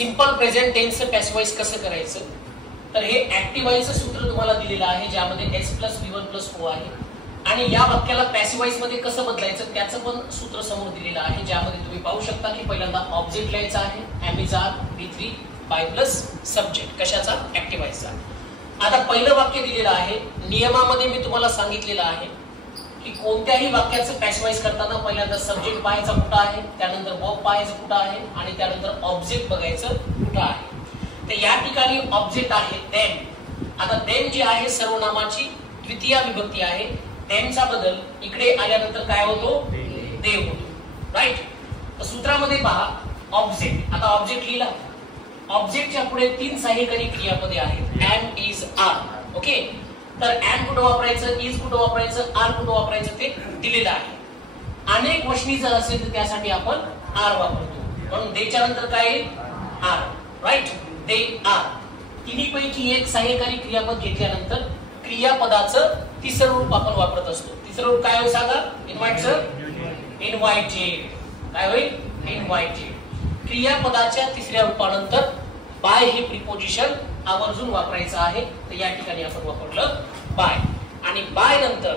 Simple present टेन्सचं पॅसिव्हाइज कसं करायचं, तर हे ऍक्टिव्हाइजचं सूत्र तुम्हाला दिलेलं आहे, ज्यामध्ये s + v1 + o आहे. आणि या वाक्याला पॅसिव्हाइज मध्ये कसं बदलायचं त्याचं पण सूत्र समोर दिलेलं आहे, ज्यामध्ये तुम्ही पाहू शकता की पहिल्यांदा ऑब्जेक्ट लिहायचा आहे, am is are v3 by plus subject, कशाचा, ऍक्टिव्हाइजचा. आता पहिलं वाक्य दिलेलं आहे. नियमामध्ये मी तुम्हाला सांगितलेलं आहे की कोणत्याही वाक्याचं पॅसिव्हाइज करताना पहिल्यांदा सब्जेक्ट पाहायचा कुठं आहे, त्यानंतर वर्ब पाहायचं कुठं आहे आणि त्यानंतर ऑब्जेक्ट बघायचं कुठं आहे. तर या ठिकाणी ऑब्जेक्ट आहे देम. आता देम जी आहे सर्वनामाची द्वितीय विभक्ती आहे. देमचा बदल इकडे आल्यानंतर काय होतो, देव होतो. राईट. तर सूत्रामध्ये पहा ऑब्जेक्ट. आता ऑब्जेक्ट लिहिला. ऑब्जेक्टच्या पुढे 3 सहाय्यकारी क्रियापदे आहेत, am is are. ओके. तर am कुठं वापरायचं, is कुठं वापरायचं, are कुठं वापरायचं ते दिलेलं आहे. अनेक वचनी जर असेल तर त्यासाठी आपण are वापरतो. म्हणून देच्या नंतर काय येईल, are. राईट. They are. तिन्हीपैकी एक सहाय्यकारी क्रियापद घेतल्यानंतर क्रियापदाचं तिसरं रूप आपण वापरत असतो. तिसरं रूप काय होईल सांगा, इन्व्हाइटचं, इन्व्हाइटेड. काय होईल, इन्व्हाइटेड. क्रियापदाच्या तिसऱ्या रूपानंतर बाय हे प्रिपोजिशन आवर्जून वापरायचं आहे. तर या ठिकाणी आपण वापरलं बाय. आणि बाय नंतर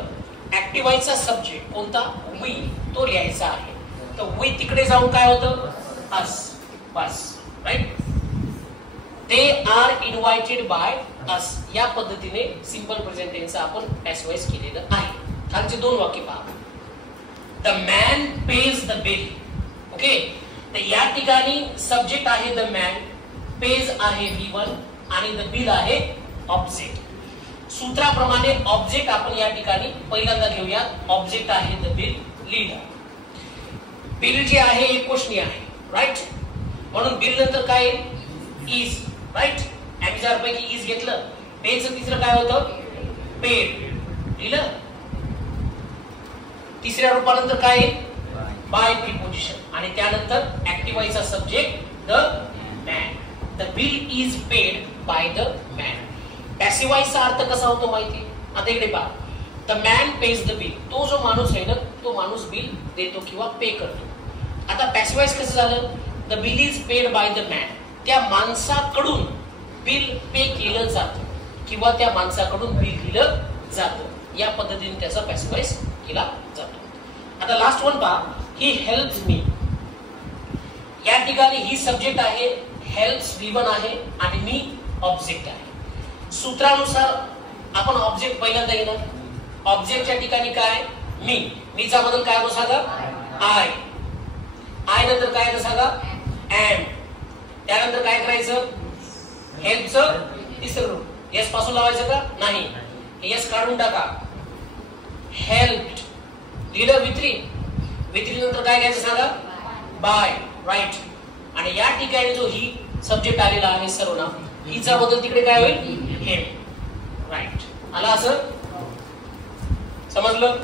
ऍक्टिव्हाइजचा सब्जेक्ट कोणता, वी, तो लिहायचा आहे. तर वी तिकडे जाऊन काय होतं, अस. बस. Right. They are invited by us. या पद्धतीने सिंपल प्रेझेंट टेन्सचं आपण पॅसिव्हाइज केलेलं आहे. खालचे 2 वाक्य पहा. The man pays the bill. Okay. तर या ठिकाणी सब्जेक्ट आहे द मॅन, पेज आहे v1 आणि द बिल आहे ऑब्जेक्ट. सूत्राप्रमाणे ऑब्जेक्ट आपण या ठिकाणी पहिल्यांदा घेऊया. ऑब्जेक्ट आहे द बिल, लिहिलं. बिल जे आहे एक क्वेश्चन आहे. राईट. म्हणून बिल नंतर काय, इज. राईट. एमजार पैकी इज घेतलं. पेजचं तिसरं काय होतं, पेड, लिहिलं. तिसऱ्या रूपानंतर काय, बाय प्रिपोजिशन आणि त्यानंतर ऍक्टिव्हाइजचा subject the man. The bill is paid by the man. पॅसिव्हाइजचा अर्थ कसा होतो माहिती. आता इकडे पहा. The man pays the bill. तो जो माणूस आहे ना, तो माणूस बिल देतो किंवा पे करतो. आता पॅसिव्हाइज कसं झालं, the bill is paid by the man. त्या माणसाकडून बिल पे केलं जातं किंवा त्या माणसाकडून बिल दिलं जातं. या पद्धतीने त्याचा पॅसिव्हाइज केला जातो. आता लास्ट वन पहा. He helps me. या ठिकाणी ही सब्जेक्ट आहे, हेल्प्स v1 आहे आणि मी ऑब्जेक्ट आहे. सूत्रानुसार आपण ऑब्जेक्ट पहिल्यांदा घेणार. ऑब्जेक्टच्या ठिकाणी काय, मी. मीचा बदल काय होतो सांगा, आय. आय नंतर काय होतं सांगा, एम. त्यानंतर काय करायचं, हेल्पचं तिसरं रूप. यस पासून लावायचं का, नाही, यस काढून टाका. हेल्प्ड लिहिलं v3. v3 नंतर काय घ्यायचं सांगा, बाय. राईट. आणि या ठिकाणी जो ही सब्जेक्ट आलेला आहे सर्वनाम, हिचा बदल तिकडे काय होईल, हेम. राईट. आला असं, समजलं.